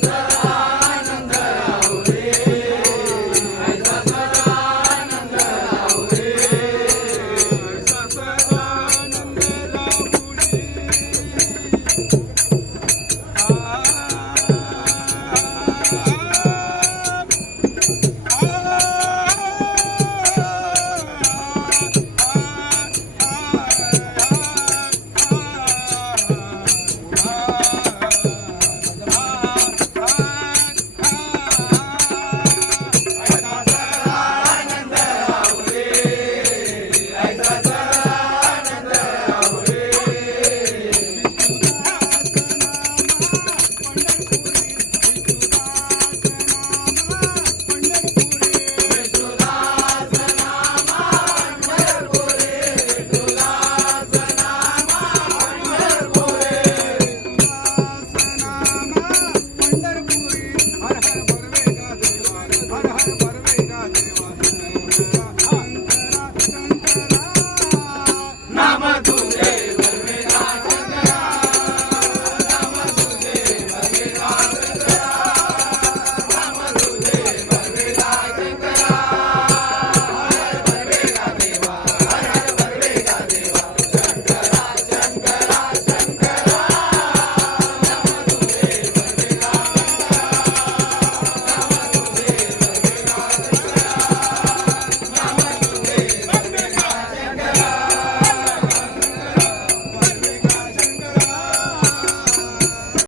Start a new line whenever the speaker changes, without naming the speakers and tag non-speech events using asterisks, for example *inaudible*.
Santa. *laughs*